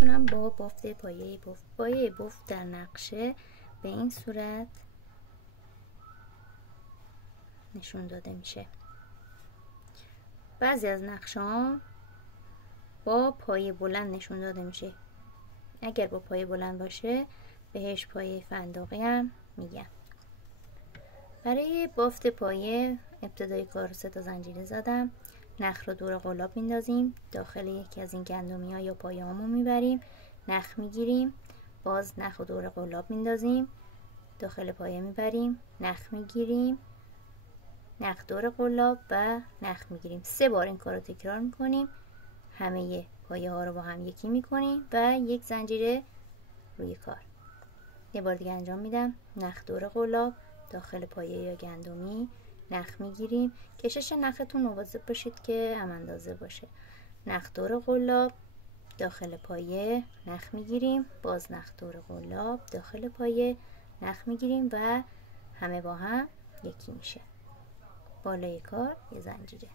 میتونم با بافت پایه بافت در نقشه به این صورت نشون داده میشه. بعضی از نقشه ها با پایه بلند نشون داده میشه. اگر با پایه بلند باشه بهش پایه فندقی هم میگن. برای بافت پایه ابتدای کار 3 تا زنجیره زدم. نخ رو دور قلاب میندازیم، داخل یکی از این گندمی ها یا پایه هامو میبریم، نخ میگیریم، باز نخ رو دور قلاب میندازیم، داخل پایه میبریم، نخ میگیریم، نخ دور قلاب و نخ میگیریم. 3 بار این کار رو تکرار میکنیم. همه پایه ها رو با هم یکی میکنیم و یک زنجیره روی کار. یه بار دیگه انجام میدم. نخ دور قلاب، داخل پایه یا گندمی، نخ میگیریم. کشش نختون مواظب باشید که هم اندازه باشه. نخ دور قلاب، داخل پایه، نخ میگیریم، باز نخ دور قلاب، داخل پایه، نخ میگیریم و همه با هم یکی میشه. بالای کار یه زنجیره.